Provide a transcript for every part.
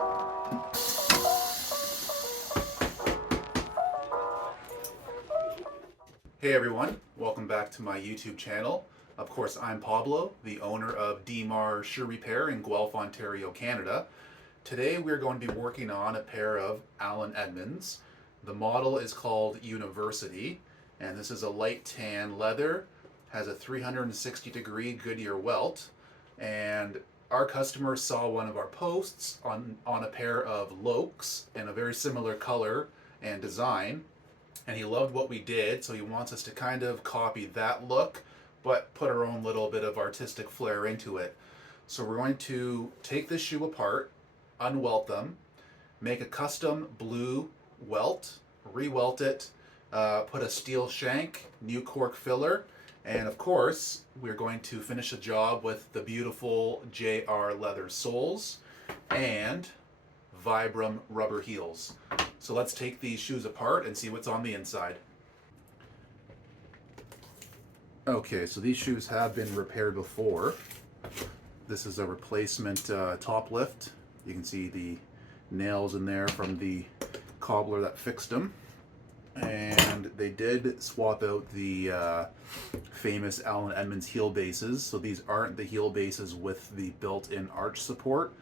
Hey everyone, welcome back to my YouTube channel. Of course, I'm Pablo, the owner of Dimar Shoe Repair in Guelph, Ontario, Canada. Today we're going to be working on a pair of Allen Edmonds. The model is called University, and this is a light tan leather, has a 360-degree Goodyear welt, and our customer saw one of our posts on a pair of Lokes in a very similar color and design. And he loved what we did, so he wants us to kind of copy that look, but put our own little bit of artistic flair into it. So we're going to take this shoe apart, unwelt them, make a custom blue welt, re-welt it, put a steel shank, new cork filler, and of course, we're going to finish the job with the beautiful JR leather soles and Vibram rubber heels. So let's take these shoes apart and see what's on the inside. Okay, so these shoes have been repaired before. This is a replacement top lift. You can see the nails in there from the cobbler that fixed them. And they did swap out the famous Allen Edmonds heel bases. So these aren't the heel bases with the built-in arch support.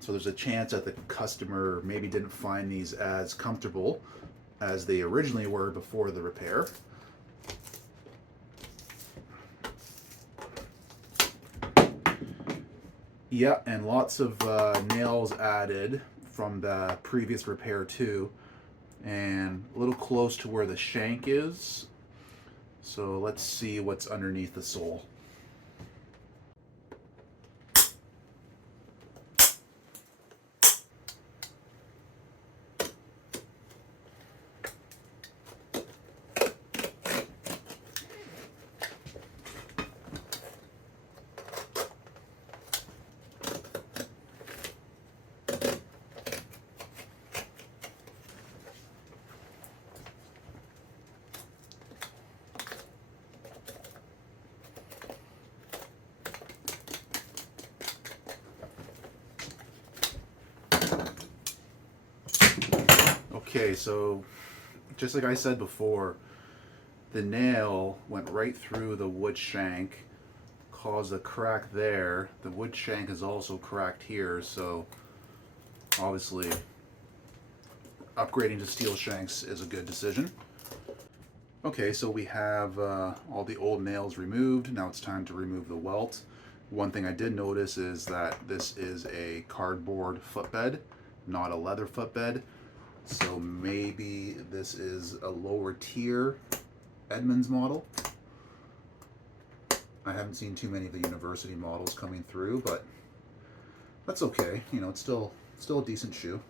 So there's a chance that the customer maybe didn't find these as comfortable as they originally were before the repair. Yeah, and lots of nails added from the previous repair too, and a little close to where the shank is. So let's see what's underneath the sole. Okay, so just like I said before, the nail went right through the wood shank, caused a crack there. The wood shank is also cracked here, so obviously upgrading to steel shanks is a good decision. Okay, so we have all the old nails removed. Now it's time to remove the welt. One thing I did notice is that this is a cardboard footbed, not a leather footbed. So maybe this is a lower tier Edmonds model. I haven't seen too many of the University models coming through, but that's okay. You know, it's still a decent shoe.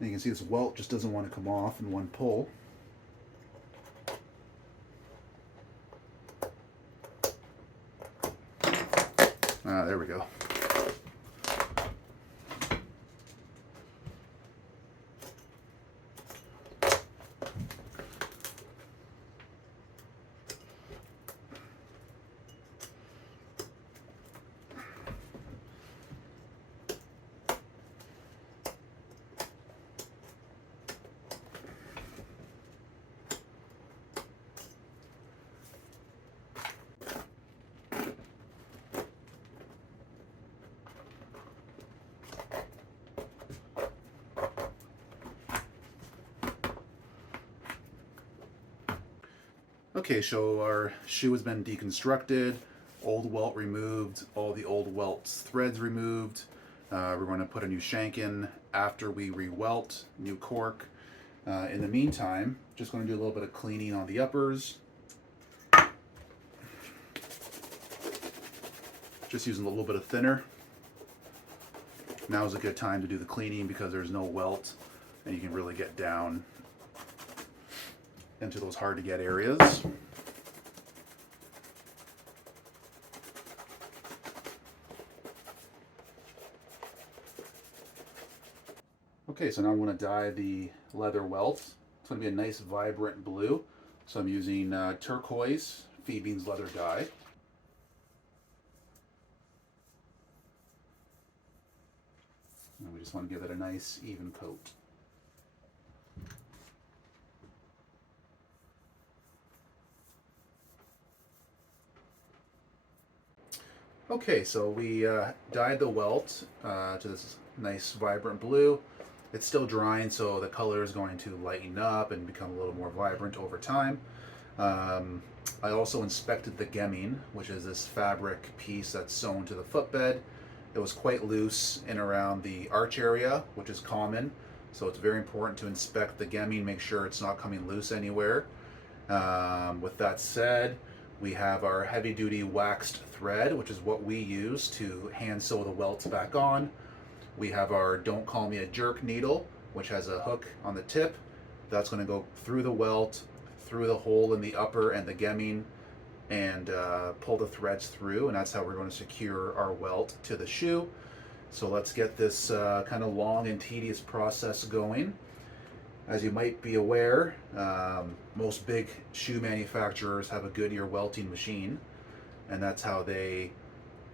And you can see this welt just doesn't want to come off in one pull. There we go. Okay, so our shoe has been deconstructed, old welt removed, all the old welt threads removed. We're going to put a new shank in after we re-welt, new cork. In the meantime, just going to do a little bit of cleaning on the uppers. Just using a little bit of thinner. Now is a good time to do the cleaning because there's no welt and you can really get down into those hard to get areas. Okay, so now I'm going to dye the leather welt It's going to be a nice vibrant blue. So I'm using turquoise Phoebe's leather dye. And we just want to give it a nice even coat. Okay, so we dyed the welt to this nice vibrant blue. It's still drying, so the color is going to lighten up and become a little more vibrant over time. I also inspected the gemming, which is this fabric piece that's sewn to the footbed. It was quite loose in around the arch area, which is common. So it's very important to inspect the gemming, make sure it's not coming loose anywhere. With that said, we have our heavy duty waxed thread, which is what we use to hand sew the welts back on. We have our Don't Call Me a Jerk needle, which has a hook on the tip. That's going to go through the welt, through the hole in the upper and the gemming, and pull the threads through, and that's how we're going to secure our welt to the shoe. So let's get this kind of long and tedious process going. As you might be aware, most big shoe manufacturers have a Goodyear welting machine, and that's how they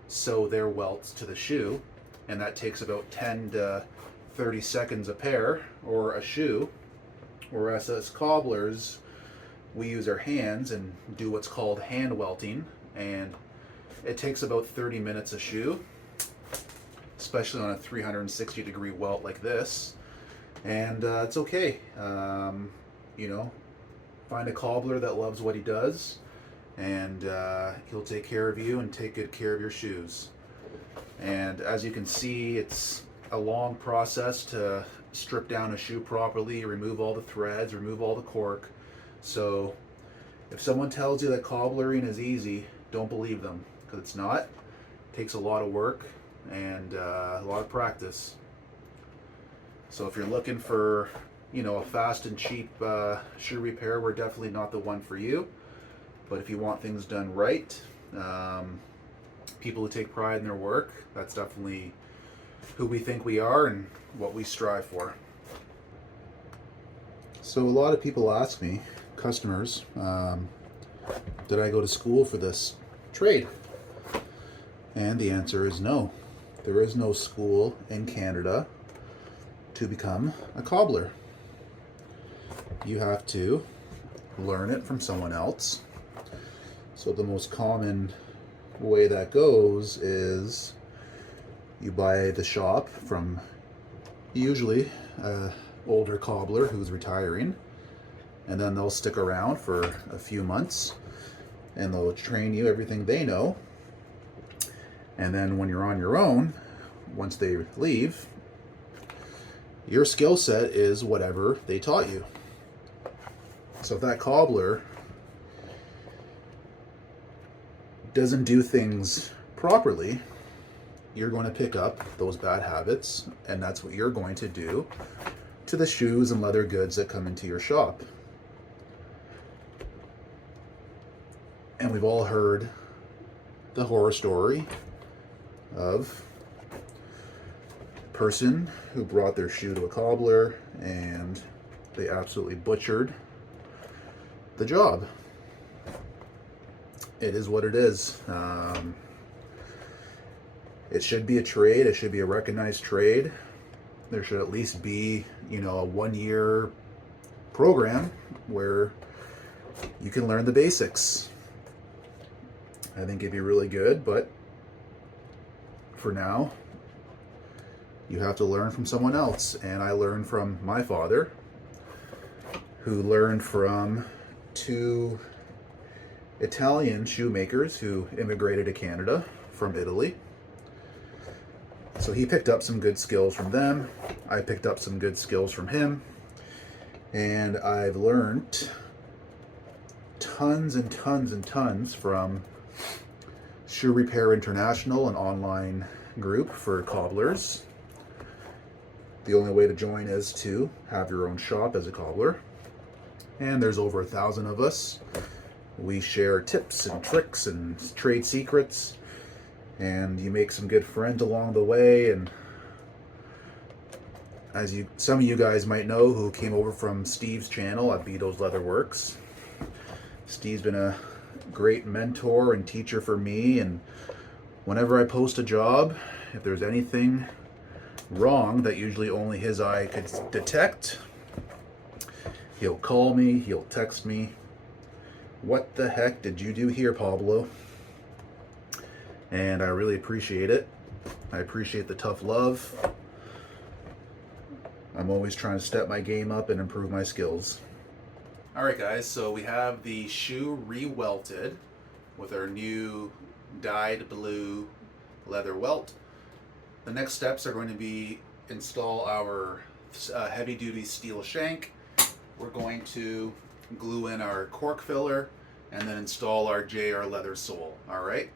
sew their welts to the shoe, and that takes about 10 to 30 seconds a pair or a shoe. Whereas as cobblers, we use our hands and do what's called hand welting, and it takes about 30 minutes a shoe, especially on a 360-degree welt like this. And it's okay. You know, find a cobbler that loves what he does, and he'll take care of you and take good care of your shoes. And as you can see, it's a long process to strip down a shoe properly, remove all the threads, remove all the cork. So if someone tells you that cobblering is easy, don't believe them, because it's not. It takes a lot of work and a lot of practice. So if you're looking for, you know, a fast and cheap shoe repair, we're definitely not the one for you. But if you want things done right, people who take pride in their work, that's definitely who we think we are and what we strive for. So a lot of people ask me, customers, did I go to school for this trade? And the answer is no. There is no school in Canada to become a cobbler. You have to learn it from someone else. So the most common way that goes is you buy the shop from usually an older cobbler who's retiring, and then they'll stick around for a few months and they'll train you everything they know. And then when you're on your own, once they leave, your skill set is whatever they taught you. So if that cobbler doesn't do things properly, you're going to pick up those bad habits, and that's what you're going to do to the shoes and leather goods that come into your shop. And we've all heard the horror story of person who brought their shoe to a cobbler and they absolutely butchered the job. It is what it is. It should be a trade. It should be a recognized trade. There should at least be, you know, a 1-year program where you can learn the basics. I think it'd be really good, but for now, you have to learn from someone else. And I learned from my father, who learned from 2 Italian shoemakers who immigrated to Canada from Italy. So he picked up some good skills from them. I picked up some good skills from him. And I've learned tons and tons and tons from Shoe Repair International, an online group for cobblers. The only way to join is to have your own shop as a cobbler. And there's over 1,000 of us. We share tips and tricks and trade secrets, and you make some good friends along the way, and As some of you guys might know who came over from Steve's channel at Beatles Leather Works. Steve's been a great mentor and teacher for me, and whenever I post a job, if there's anything wrong that usually only his eye could detect, he'll call me, he'll text me, "What the heck did you do here, Pablo?" And I really appreciate it. I appreciate the tough love. I'm always trying to step my game up and improve my skills. Alright guys, so we have the shoe re-welted with our new dyed blue leather welt. The next steps are going to be install our heavy duty steel shank. We're going to glue in our cork filler and then install our JR leather sole. Alright?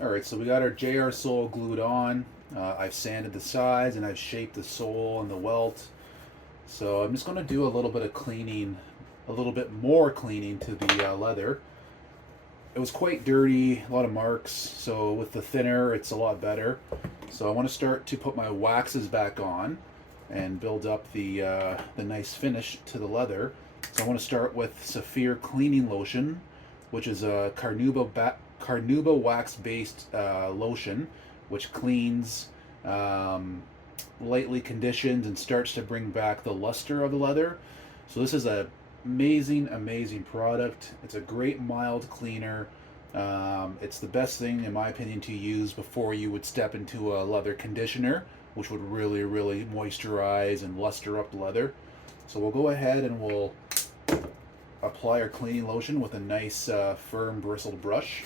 Alright, so we got our JR sole glued on. I've sanded the sides and I've shaped the sole and the welt. So I'm just going to do a little bit of cleaning, a little bit more cleaning to the leather. It was quite dirty, a lot of marks, so with the thinner it's a lot better. So I want to start to put my waxes back on and build up the nice finish to the leather. So I want to start with Saphir cleaning lotion, which is a carnauba wax-based lotion, which cleans, lightly conditions, and starts to bring back the luster of the leather. So this is a amazing product. It's a great mild cleaner. It's the best thing, in my opinion, to use before you would step into a leather conditioner, which would really moisturize and luster up the leather. So we'll go ahead and we'll apply our cleaning lotion with a nice firm bristled brush.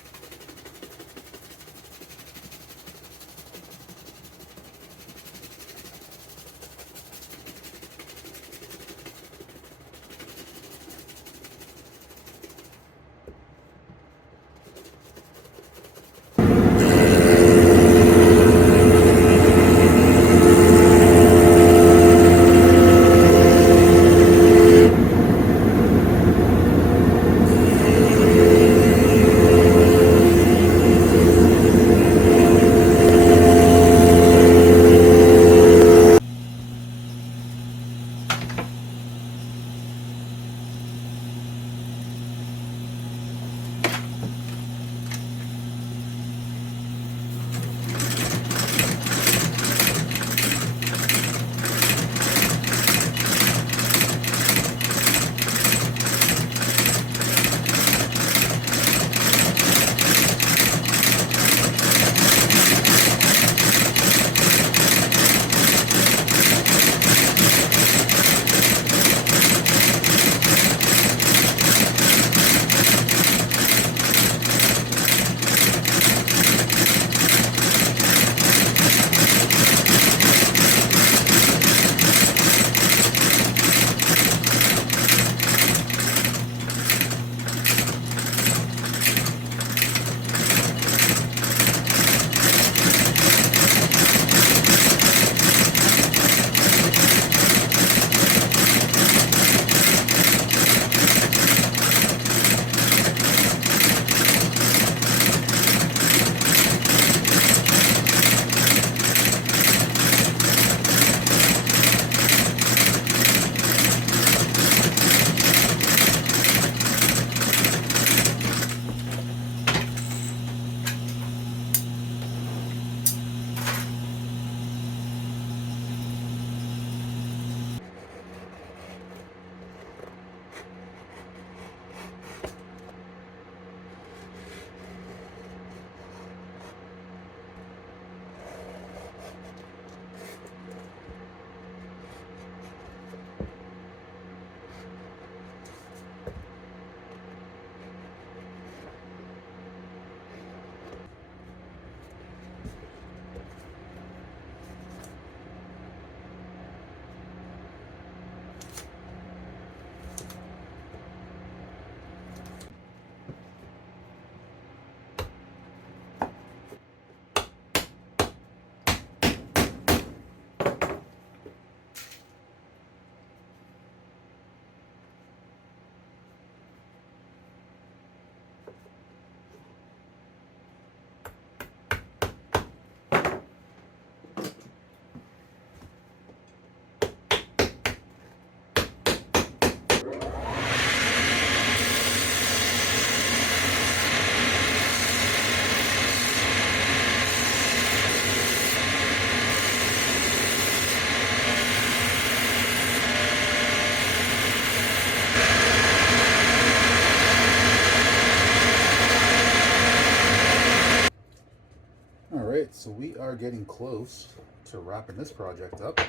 Alright, so we are getting close to wrapping this project up.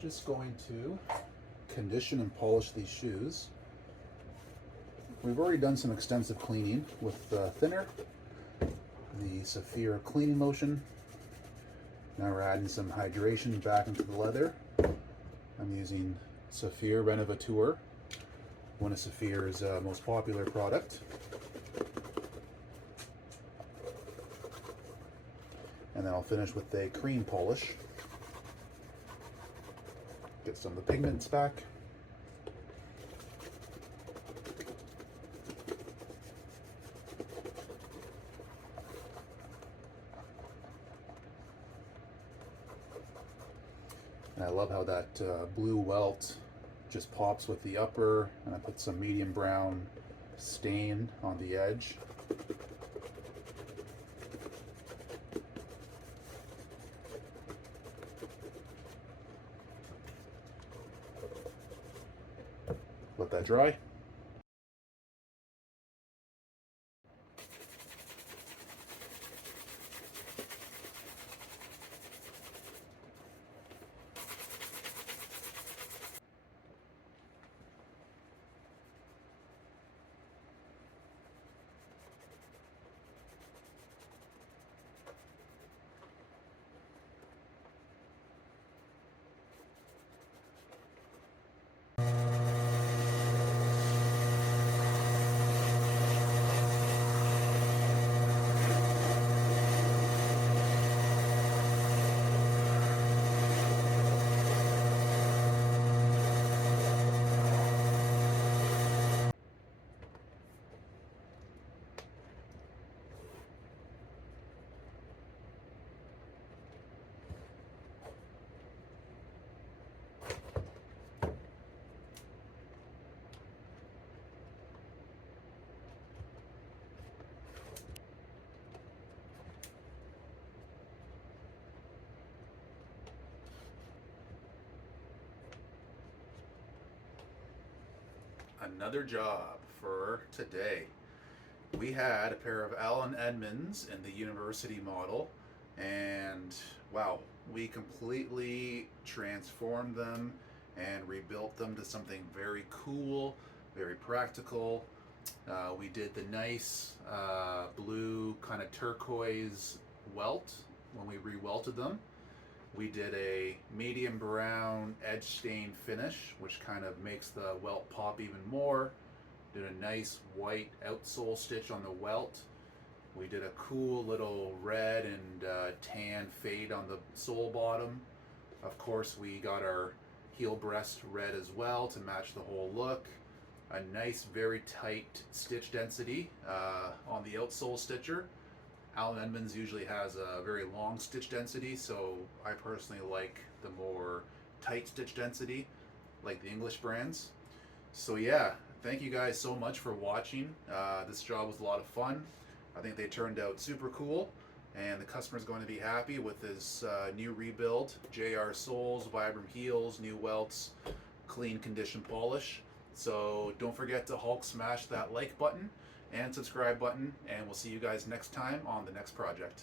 Just going to condition and polish these shoes. We've already done some extensive cleaning with thinner, the Saphir cleaning lotion. Now we're adding some hydration back into the leather. I'm using Saphir Renovateur, one of Saphir's most popular product. And then I'll finish with a cream polish. Get some of the pigments back. And I love how that blue welt just pops with the upper, and I put some medium brown stain on the edge. Let that dry. another job for today. We had a pair of Allen Edmonds in the University model, and wow, we completely transformed them and rebuilt them to something very cool, very practical. We did the nice blue kind of turquoise welt when we re-welted them. We did a medium brown edge stain finish, which kind of makes the welt pop even more. Did a nice white outsole stitch on the welt. We did a cool little red and tan fade on the sole bottom. Of course, we got our heel breast red as well to match the whole look. A nice, very tight stitch density on the outsole stitcher. Allen Edmonds usually has a very long stitch density, so I personally like the more tight stitch density, like the English brands. So yeah, thank you guys so much for watching. This job was a lot of fun. I think they turned out super cool, and the customer's going to be happy with this new rebuild. JR soles, Vibram heels, new welts, clean condition polish. So don't forget to Hulk smash that like button and subscribe button, and we'll see you guys next time on the next project.